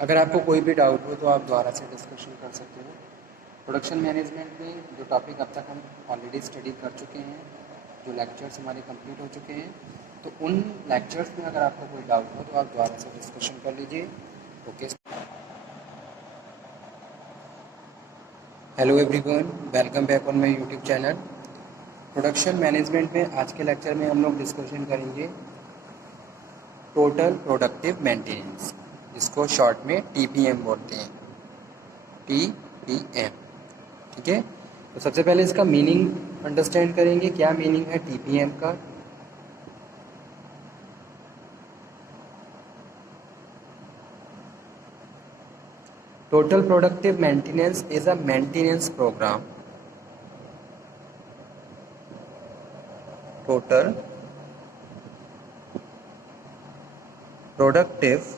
अगर आपको कोई भी डाउट हो तो आप दोबारा से डिस्कशन कर सकते हो। प्रोडक्शन मैनेजमेंट में जो टॉपिक अब तक हम ऑलरेडी स्टडी कर चुके हैं, जो लेक्चर्स हमारे कंप्लीट हो चुके हैं, तो उन लेक्चर्स में अगर आपको कोई डाउट हो तो आप दोबारा से डिस्कशन कर लीजिए। Okay, hello everyone, welcome back on my YouTube channel. Production management में आज के लेक्चर में हम लोग डिस्कशन करेंगे टोटल प्रोडक्टिव मेंटेनेंस, जिसको शॉर्ट में TPM बोलते हैं, TPM। ठीक है, तो सबसे पहले इसका मीनिंग अंडरस्टैंड करेंगे। क्या मीनिंग है TPM का? Total productive maintenance is a maintenance program. Total productive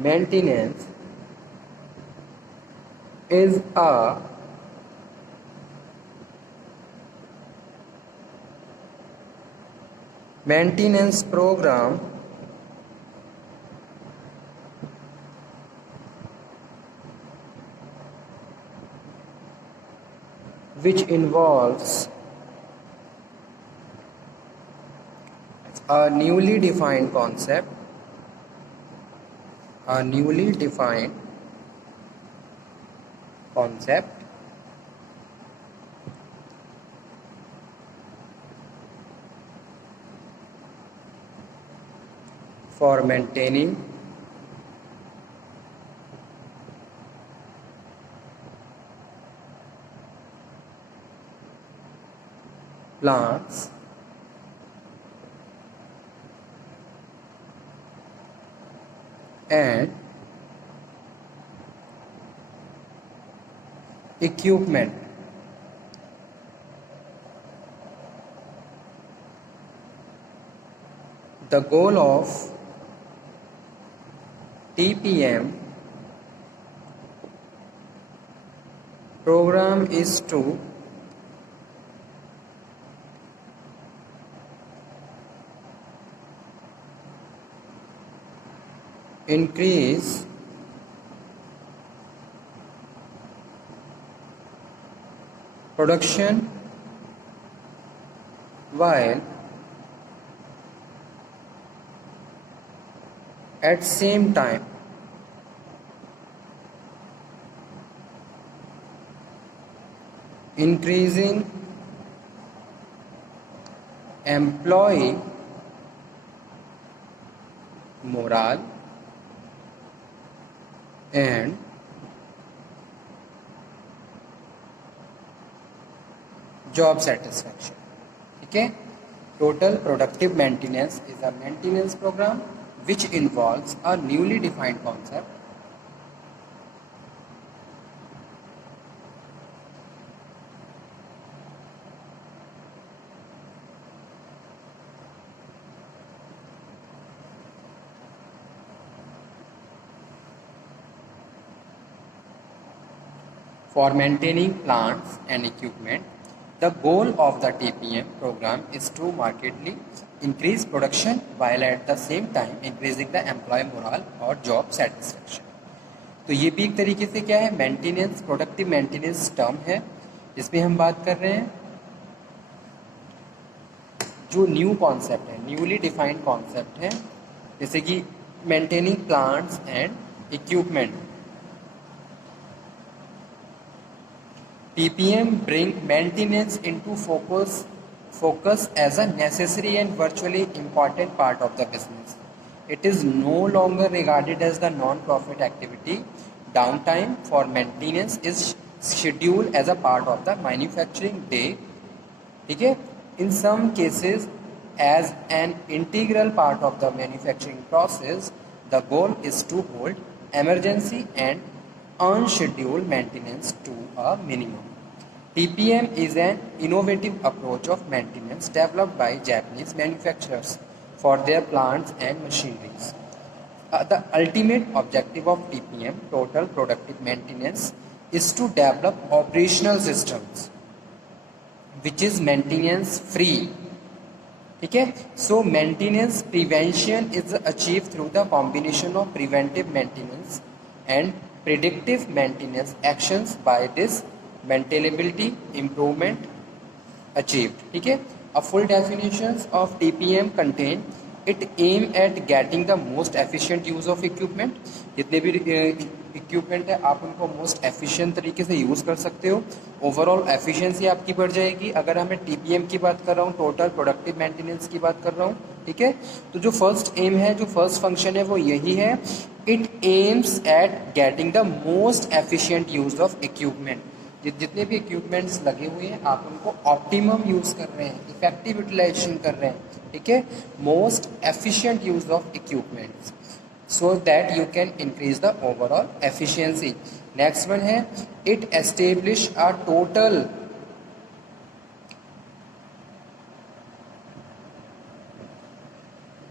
maintenance is a maintenance program which involves a newly defined concept, for maintaining plants and equipment. The goal of TPM program is to increase production while at same time increasing employee morale and job satisfaction. ठीक है, total productive maintenance is a maintenance program which involves a newly defined concept for maintaining plants and equipment. The goal of the TPM program is to markedly increase production while at the same time increasing the employee morale और job satisfaction. तो ये भी एक तरीके से क्या है, maintenance, productive maintenance term है, जिसमें हम बात कर रहे हैं जो न्यू कॉन्सेप्ट है, न्यूली डिफाइंड कॉन्सेप्ट है, जैसे कि maintaining plants and equipment. TPM bring maintenance into focus as a necessary and virtually important part of the business. It is no longer regarded as the non-profit activity. Downtime for maintenance is scheduled as a part of the manufacturing day. ठीक है, in some cases as an integral part of the manufacturing process. The goal is to hold emergency and unscheduled maintenance to a minimum. TPM is an innovative approach of maintenance developed by Japanese manufacturers for their plants and machineries. The ultimate objective of TPM, total productive maintenance, is to develop operational systems which is maintenance free. ठीक है. So maintenance prevention is achieve through the combination of preventive maintenance and predictive maintenance actions by this maintainability improvement achieved. ठीक है. A full definitions of TPM contain it aim at getting the most efficient use of equipment. जितने भी equipment है आप उनको most efficient तरीके से use कर सकते हो. ओवरऑल एफिशिएंसी आपकी बढ़ जाएगी. अगर हमें टीपीएम की बात कर रहा हूँ, टोटल प्रोडक्टिव मेंटेनेंस की बात कर रहा हूँ. ठीक है. तो जो फर्स्ट एम है, जो फर्स्ट फंक्शन है वो यही है. It aims at getting the most efficient use of equipment. जितने भी इक्विपमेंट्स लगे हुए हैं आप उनको ऑप्टिमम यूज़ कर रहे हैं, इफेक्टिव यूटिलाइजेशन कर रहे हैं. ठीक है. Most efficient use of equipments so that you can increase the overall efficiency. Next one है it establish a total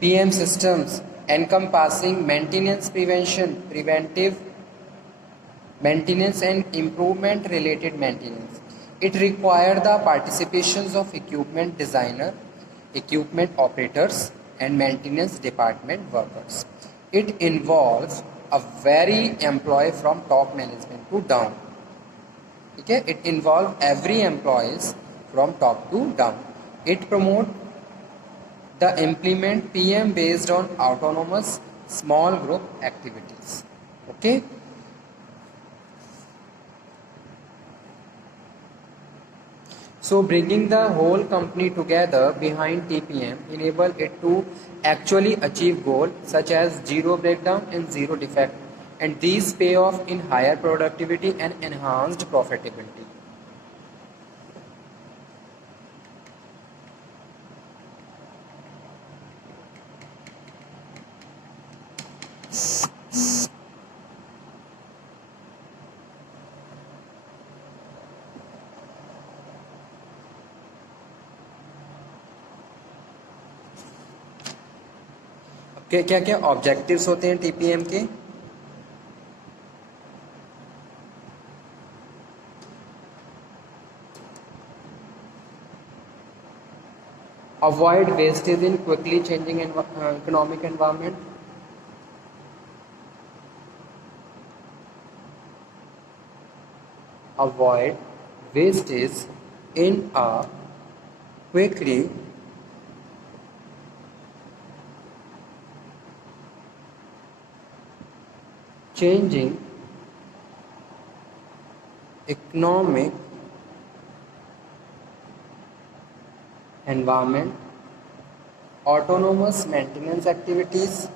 PM systems encompassing maintenance prevention, preventive maintenance and improvement related maintenance. It require the participations of equipment designer, equipment operators and maintenance department workers. It involves a very employee from top management to down. Okay, it involves every employees from top to down. It promote the implement PM based on autonomous small group activities. Okay. So bringing the whole company together behind TPM enable it to actually achieve goals such as zero breakdown and zero defect, and these pay off in higher productivity and enhanced profitability. क्या क्या objectives होते हैं TPM के? Avoid wastage in quickly changing economic environment. Avoid wastage in a quickly changing economic environment. Autonomous maintenance activities.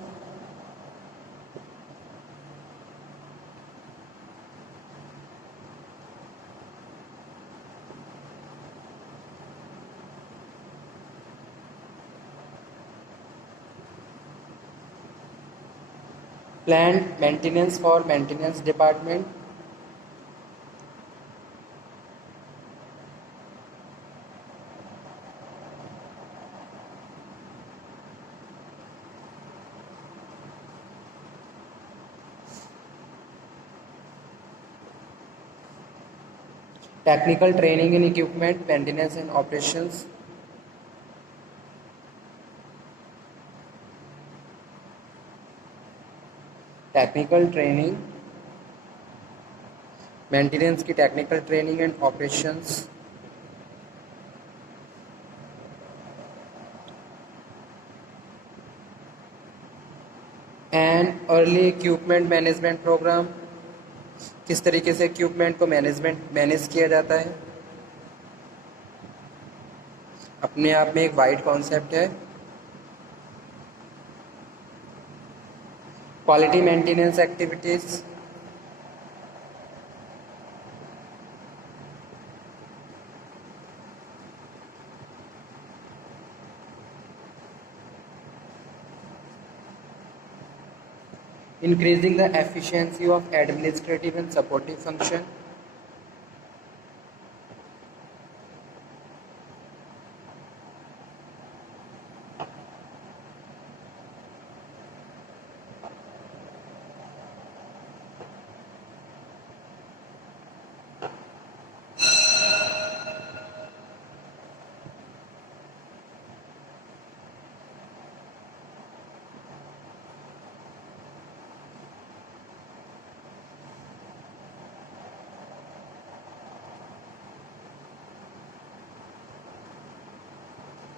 Planned maintenance for maintenance department. Technical training in equipment, maintenance and operations. Technical training, maintenance की technical training and operations. And early equipment management program. किस तरीके से equipment को manage किया जाता है, अपने आप में एक वाइड कॉन्सेप्ट है. Quality maintenance activities. Increasing the efficiency of administrative and supportive function.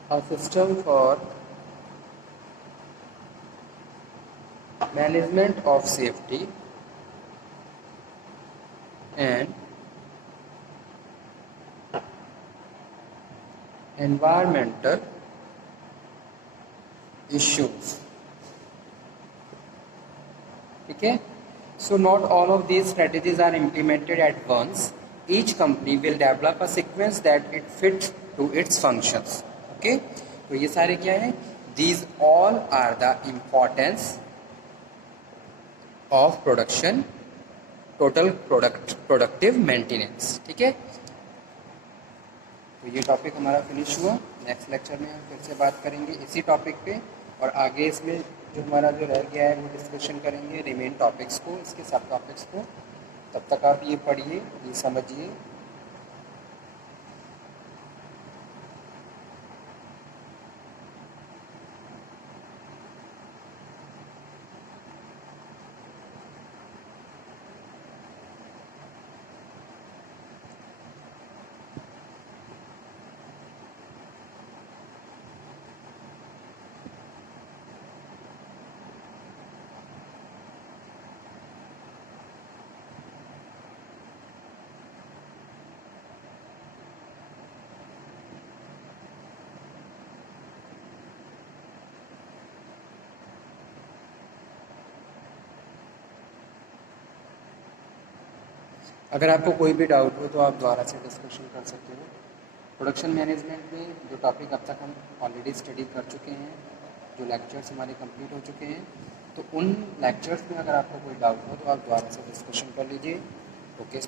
a system for management of safety and environmental issues. Okay, so not all of these strategies are implemented at once. Each company will develop a sequence that it fits to its functions. Okay, तो ये सारे क्या है? These all are the importance of production total productive maintenance. ठीक है, तो ये topic हमारा फिनिश हुआ. नेक्स्ट लेक्चर में हम फिर से बात करेंगे इसी टॉपिक पे, और आगे इसमें जो हमारा जो रह गया है वो डिस्कशन करेंगे रिमेन टॉपिक्स को, इसके सब टॉपिक्स को. तब तक आप ये पढ़िए, ये समझिए. अगर आपको कोई भी डाउट हो तो आप दोबारा से डिस्कशन कर सकते हो. प्रोडक्शन मैनेजमेंट में जो टॉपिक अब तक हम ऑलरेडी स्टडी कर चुके हैं, जो लेक्चर्स हमारे कंप्लीट हो चुके हैं, तो उन लेक्चर्स में अगर आपको कोई डाउट हो तो आप दोबारा से डिस्कशन कर लीजिए. ओके.